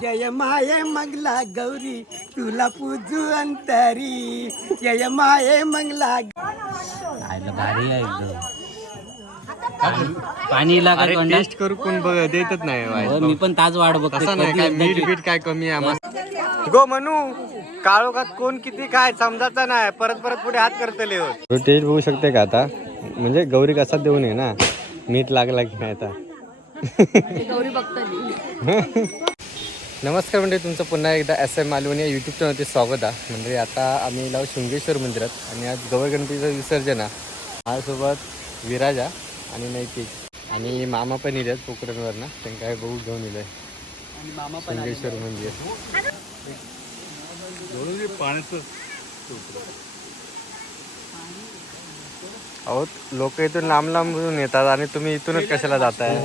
जय माये मंगला गौरी तुला पूजू अंतरी. जय माये मंगला आयला भारी आहे एकदम पाणी लागा अरे तोंडात. टेस्ट करू कोण बघ देतच नाही हो, बाई. मी पण ताज बघते तसं नाही काय मीठ की- बीठ काय कमी आहे मस्त. गो म्हणू काळोखात कोण किती काय समजायचा नाही. परत परत पुढे हात करतले टेस्ट बघू शकते का आता? म्हणजे गौरी कसा देऊ नये ना? मीठ लागला की नाही आता? गौरी बघतली. नमस्कार म्हणजे तुमचं पुन्हा एकदा एस एम मालवणी या यूट्यूब चॅनलवरती स्वागत आहे. म्हणजे आता आम्ही लावू शृंगेश्वर मंदिरात आणि आज गौर गणपतीचं विसर्जन आहे. माझ्यासोबत विराजा आणि नैतिक आणि मामा पण येतात पोखरणवर ना त्यांना काय बघू घेऊन येलोय शृंगेश्वर मंदिर. अहो लोक इथून लांब लांबून येतात आणि तुम्ही इथूनच कशाला जाताय?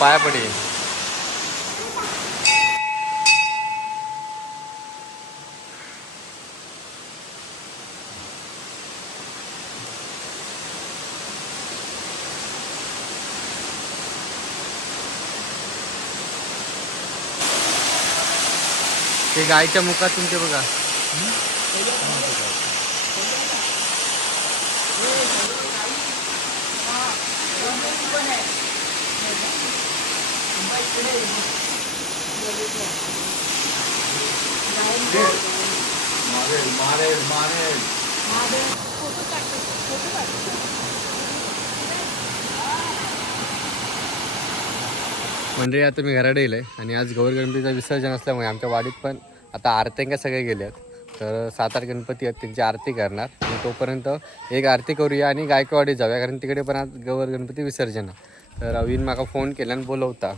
पाया पडेल ते गायच्या मुखात तुमचे बघा. म्हणजे आता मी घराडे येईल आणि आज गौर गणपतीचं विसर्जन असल्यामुळे आमच्या वाडीत पण आता आरत्यांका सगळे गेल्यात तर सात आठ गणपती आहेत त्यांची आरती करणार. आणि तोपर्यंत एक आरती करूया आणि गायकवाडी जाऊया कारण तिकडे पण आज गौर गणपती विसर्जन आहे. तर अविन माका फोन केला आणि बोलवता.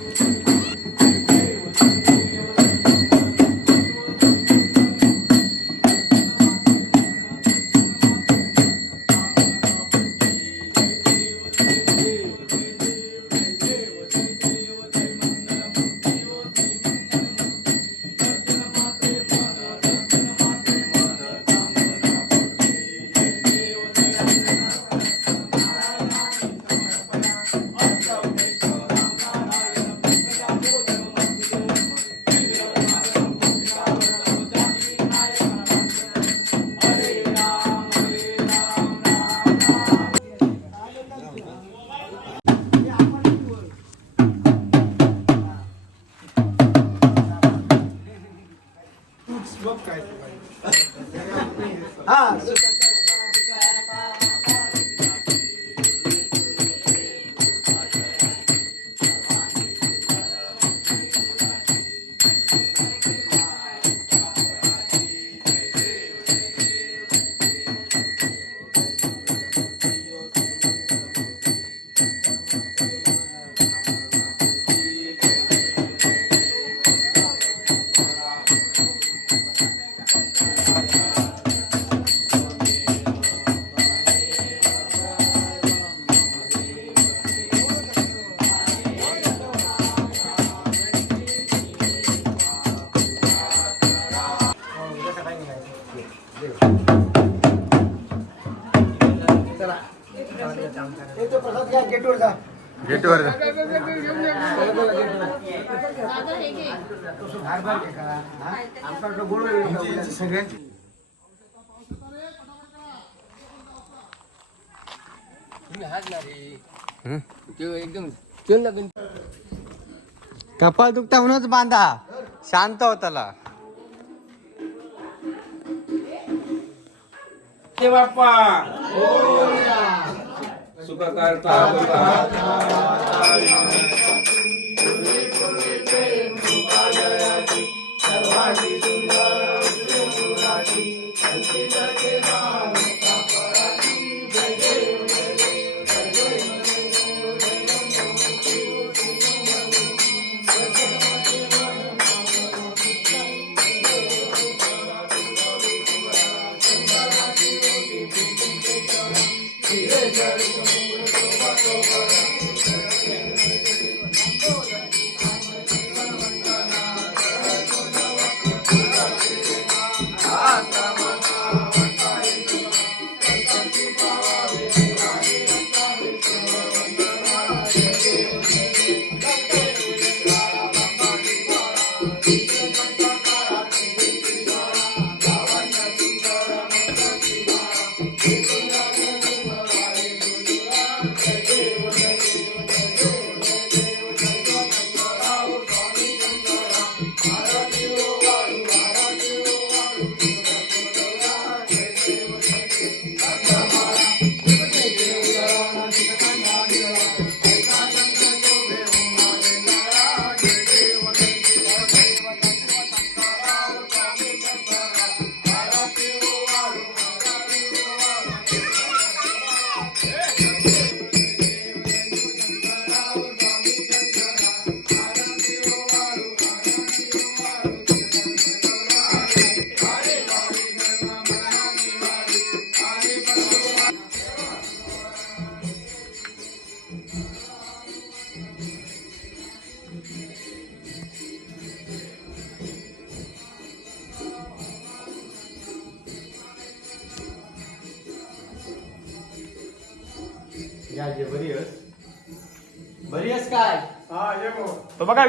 गेटवर. कपाल दुखता म्हणूनच बांधा. शांत होताला बाप्पा. सुखकर्ता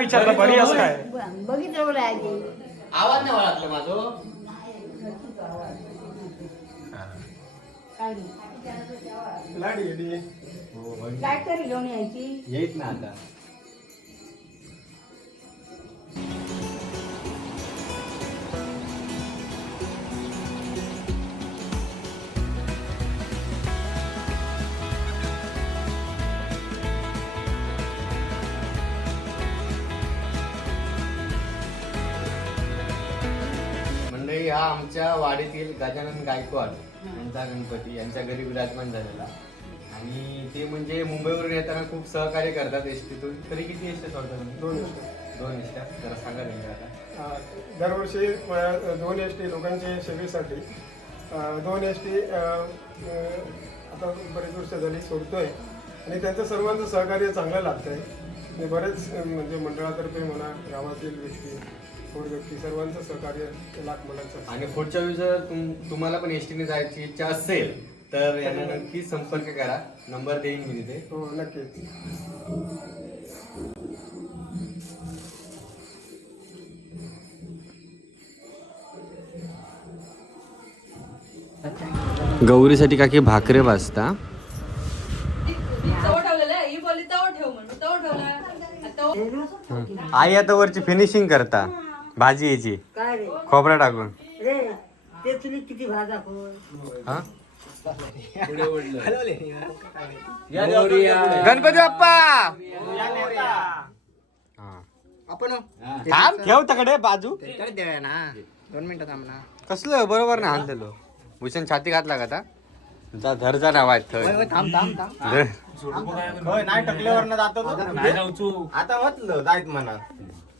विचारलं बरी असं काय? बघितलं आधी. आवाज नाही ओळखलं माझं. काय नाही. काय तरी घेऊन यायची. येत ना आता. हा आमच्या वाडीतील गजानन गायकवाड यांचा गणपती यांच्या घरी विराजमान झालेला. आणि ते म्हणजे मुंबईवरून येताना खूप सहकार्य करतात एस टीतून तरी किती एस टी सोडतात दोन एस दोन एस जरा सांगा त्यांच्या आता. दरवर्षी दोन एस टी लोकांच्या सेवेसाठी दोन एस टी आता बरेच वर्ष झाली सोडतोय. आणि त्यांचं सर्वांचं सहकार्य चांगलं लागतंय. आणि बरेच म्हणजे मंडळातर्फे म्हणा गावातील व्यक्ती थोड व्यक्ती सर्वांचं सहकार्य लाख मुलांचं आणि पुढच्या वेळी जर तुम तुम्हाला पण एस टीने जायची इच्छा असेल तर यांना नक्की संपर्क करा. नंबर देईन मी तिथे. हो नक्कीच गौरीसाठी काकी भाकरे वाजता. ही आई आता वरची फिनिशिंग करता. भाजी याची काय रे? खोबरा टाकून. रे ते तुम्ही किती भाजा खोल हा? गणपती बाप्पा! आपण थांब ठेव तकडे बाजू. काय द्या ना. दोन मिनिटं थांब ना. कसलं बरोबर ना आणलेलो भूषण छाती घातला का आता? जा धर जा ना वाट होय, होय, थांब थांब थांब. नाही टकल्यावर ना जातो आता म्हटलं जायत म्हणा.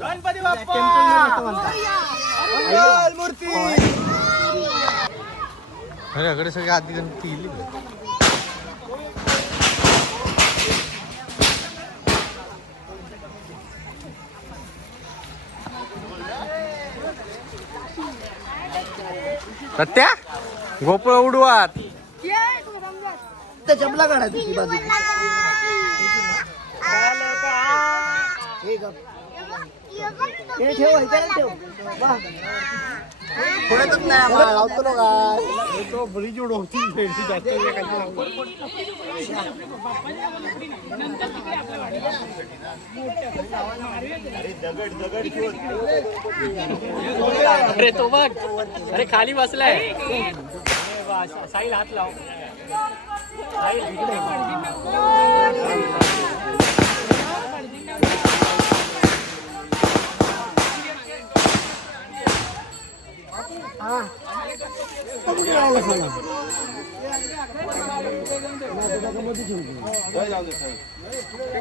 गणपती बाप्पा! मूर्ती! अरे अकडे सगळे आधी गणपती सत्या गोकुळ उडवात. चपला काढायची ती बाजू. हे ठेव ह्याच्याला ठेव. वा. पुढेच नाही आम्हाला लावतो ना काय? तो जास्त अरे तो बघ. अरे खाली बसलाय. साईल हात लाव.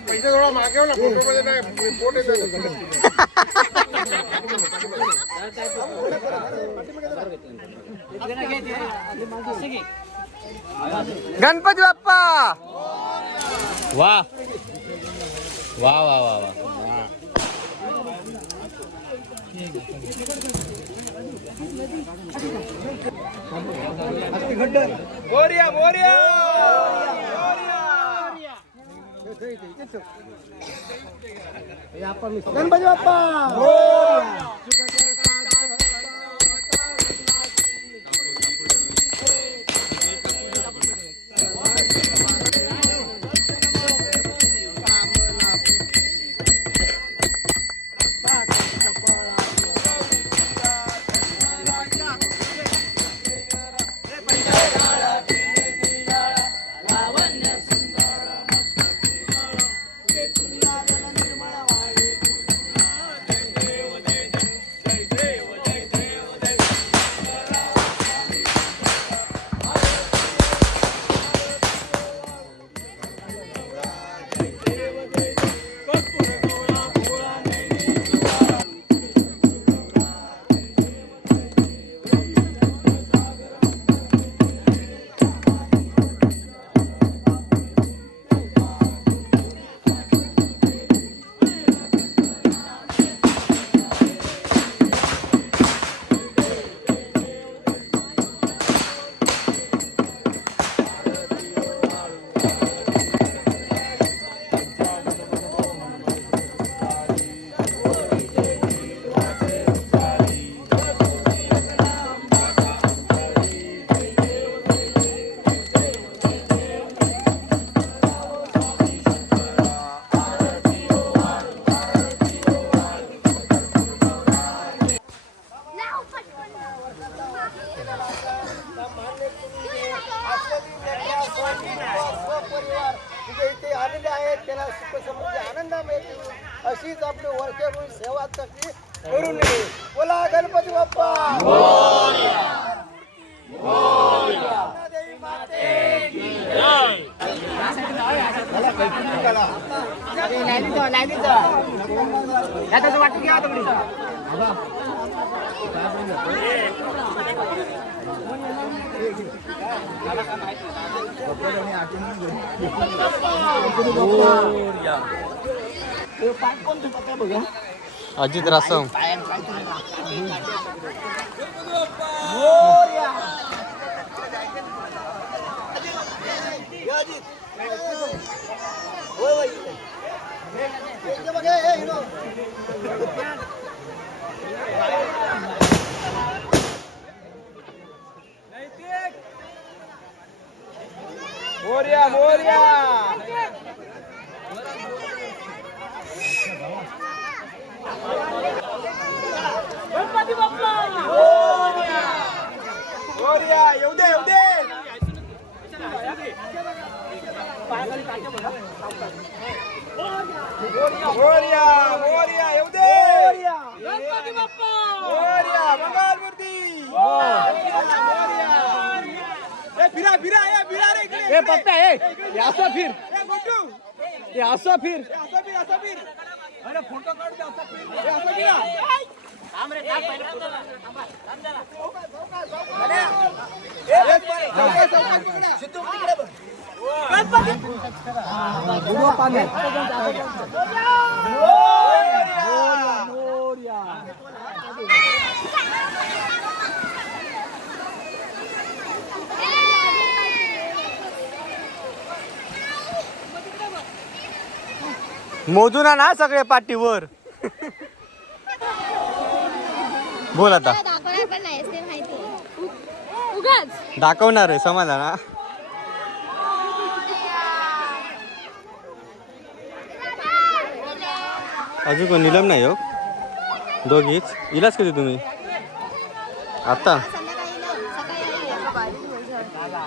पैसे थोडा मागे फोटोमध्ये नाही फोटो येतात गणपती बाप्पा! वा. वा वा वा वा. गणपती बाप्पा! अजित रासम मोर्या मोर्या! मोर्या! येऊ दे येऊ दे! मोर्या मोर्या येऊ दे! गणपती बाप्पा! मोर्या मंगल मूर्ती मोर्या! फिरा फिरा ए फिरा रे इकडे ए पप्पा ए हे असं फिर. ए गुड्डू हे असं फिर. ए असं फिर असं फिर. अरे फोटो काढ असं फिर. ए असं फिरा. पण नाही ते माहिती. उगाच. दाखवणार आहे समाधान हा? अजून कोण निलम नाही हो? दोघीच. इलाच कधी तुम्ही. आता संध्याकाळी ना, सकाळी आली आहे बाबा.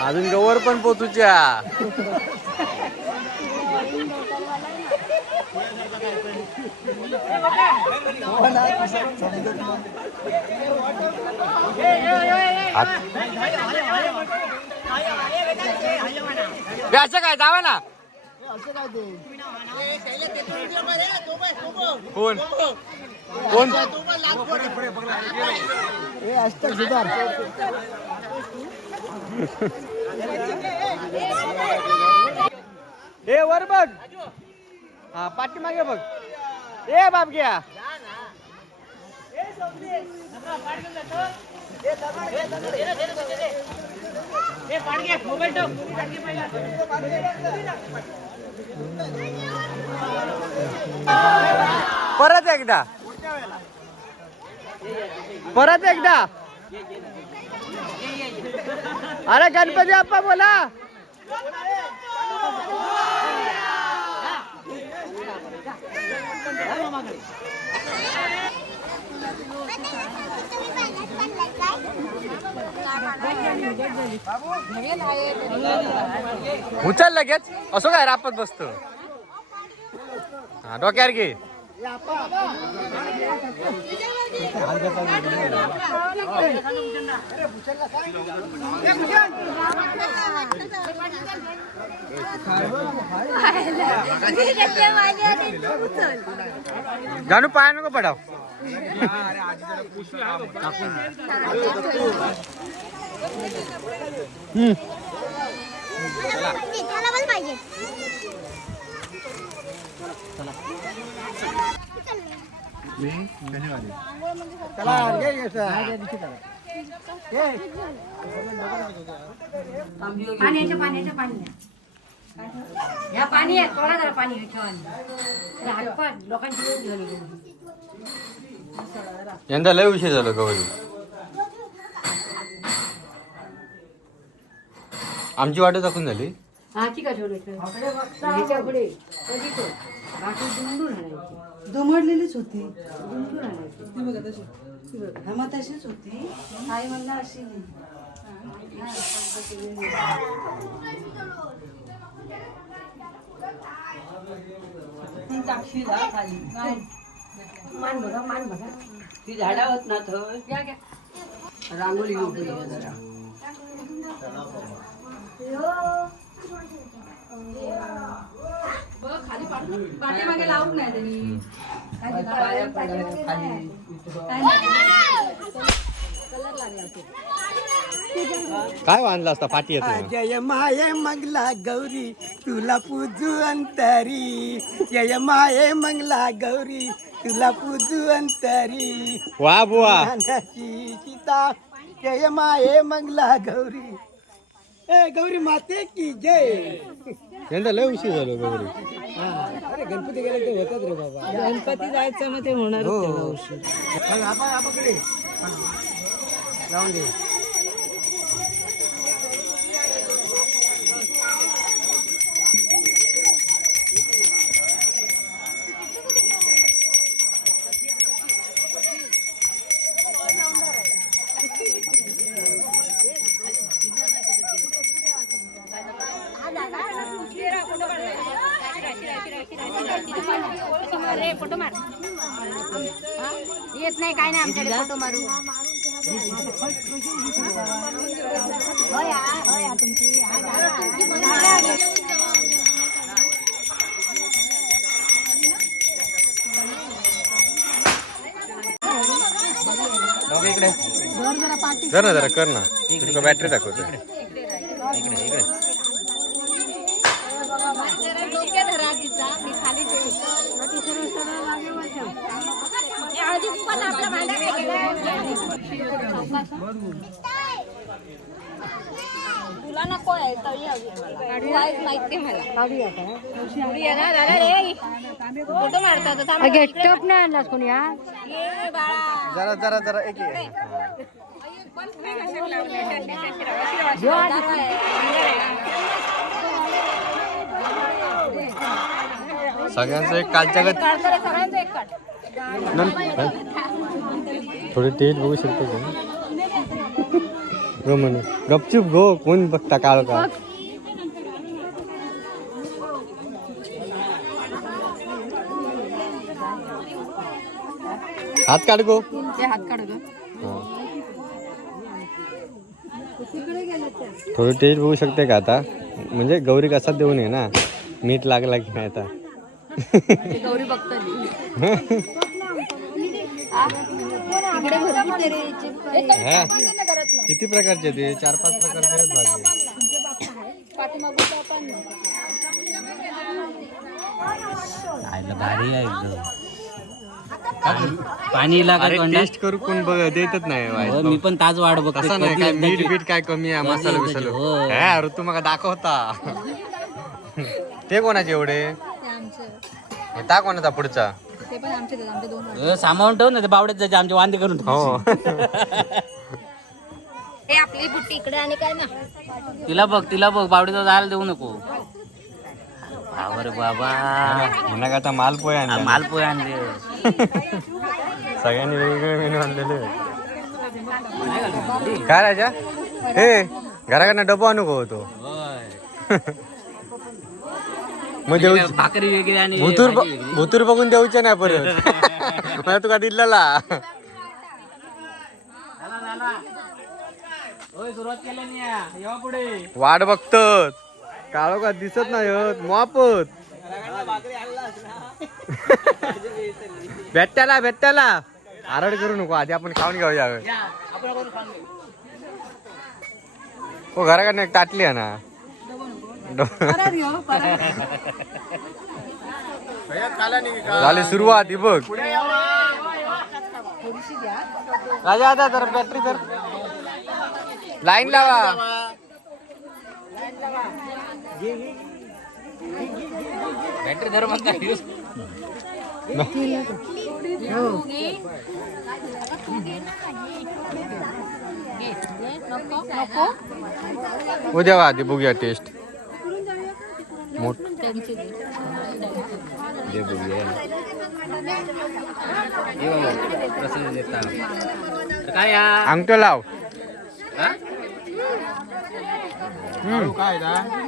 अजून गवर पण पोचूच्या असं काय? जावा ना. कोण? कोण? ए वर बघ. हा पाठीमागे बघ. ए बाप घ्या. परत एकदा. परत एकदा. अरे गणपती आप्पा बोला. उचल लगेच. असं काय रापत बसतो? हा डोक्यावर घे. जानू पाया नको पडाव. पाण्याच्या पाण्याच्या पाणी ह्या पाणी आहे थोडा जरा पाणी ठेवा लोकांची यंदा लय विषय झाला गवरी आमची वाट दाखवून झाली. हा तो? दमडलेलीच होती. ती बघा हा मग तशीच होती. आई म्हणला अशी नाही. हा. मान बघा मान बघा. ती झाडा होत ना थंय रांगोळी उभी जरा. पाठीमागे लावत नाही त्यांनी पडायला खाली. काय बांधला असता? फाटी येते जय माये मंगला गौरी तुला पूजू अंतरी. जय माये मंगला गौरी तुला पूजू अंतरी. वा बुवा. ज्ञानाची सीता जय माये मंगला गौरी. ए गौरी माते की जय. यंदा लय उशीर झालो गौरी. अरे गणपती गेले ते होतात रे बाबा. गणपती जायचं मग ते होणार आपण आपकडे जाऊन दे. येत नाही काय नाही आमच्याकडे फोटो मारू होय कर ना जरा कर ना. तुका बॅटरी दाखवतो. इकडे इकडे. तुला नको आहे तळी हवी माहिती मला. नाही आणलास कोणी हा? ये बाळा. जरा जरा जरा एक सगळ्यांचं एक कालच्या गत सगळ्यांचं एक थोडी टेस्ट बघू शकतो का? गो म्हणू गपचूप गो कोण बघता काळ का हात काढ गो. हात काढ. थोडी टेस्ट बघू शकते का आता? म्हणजे गौरी कसा देऊ नये ना? मीठ लागला की नाही आता? गौरी बघतली भरपूर हा? किती प्रकारचे ते चार पाच प्रकारचे आहेत भाजी आयला भारी आहे एकदम. पाणी लागत अरे. टेस्ट करू कोण बघ देतच नाही हो, वाईस. मी पण ताज वाट बघतो तसं नाही काय मीठ बीठ काय कमी आहे मसाला बिसाला हो. हा ऋतू मग दाखवता. ते कोणाचे एवढे? हे ता कोणाचा पुढचा? ते पण आमचे आमचे दोन सामावून ठेव ना ते बावड्यात जायचे आमचे वांदे करून ठेव. हो. आपली बुट्टी इकडे आणि काय ना. तिला बघ तिला बघ बावडीचा जायला देऊ नको. बाबर बाबा. म्हणा का आता मालपोहे हा, आणले मालपोहे आणले. सगळ्यांनी वेगवेगळे मेनू आणलेले. काय राजा? हे घराकडनं डबा आणू का होतो मग देऊ भाकरी वेगळी आणि भुतूर भाजी वेगळी. भुतूर बघून देऊचे नाही परत. मला तुका दिलेला होय सुरुवात केल्यानी या. येवा पुढे. वाट बघतत काळो का दिसत नाही होत मापत भेट्याला भेट्याला. आरड करू नको आधी आपण खाऊन घेऊया. या आपण कोण खाऊन घेऊ. हो घराकडनं एक ताटली आहे ना. झाली सुरुवात ही बघ. राजा आता जरा बॅटरी तर. लाईन लावा. बॅटरी धर उद्या वा आधी बघूया टेस्ट मोठ दे बघूया काय या? अंगठं लाव.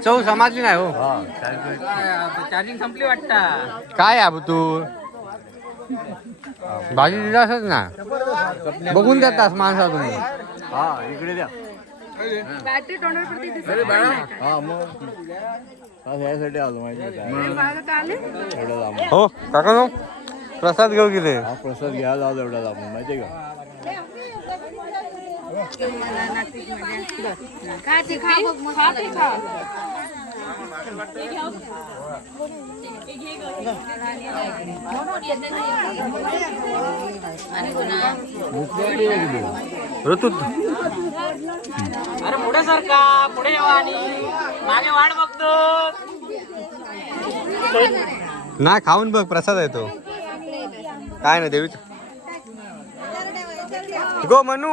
चव समाजली नाही हो. चार्जिंग संपली वाटता? काय आबू तू भाजी दिला असच ना? बघून देतास माणसा तुम्ही हा इकडे द्या. बॅटरी तोंडावरती दिसत हा मग. यासाठी आलो माहिती एवढा लांब. हो काका नो प्रसाद घेऊ गेले हा प्रसाद घ्यायला आलो एवढा लांब माहिती का? खा ते खा बघ मग खा ते खा. ऋतू अरे पुढे सरका पुढे येवा आणि मागे वाट बघतो. नाही खाऊन बघ प्रसाद आहे तो. काय ना देवीच. गो म्हणू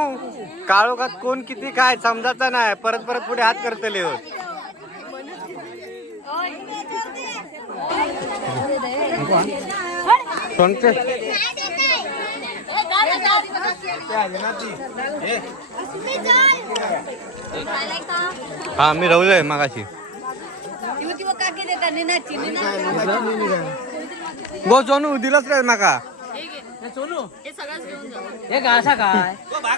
काळोखात कोण किती काय समजायचा नाही. परत परत पुढे हात करतले होत. कोणते हा मी रवलोय मागाशी. गो सोनू दिलंच रे माका? सोनू. हे का असा काय?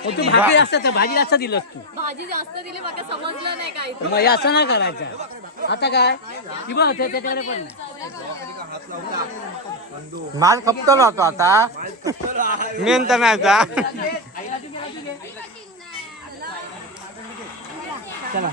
हो, तू भाजी जास्त भाजी जास्त दिलंस तू. भाजी जास्त दिली मला समजलं नाही काय मग हे असं नाही करायचं. आता काय? की बघ ते त्याच्याकडे पण नाही. माल खपतलो होतो आता. मेन तर नाही आता. चला.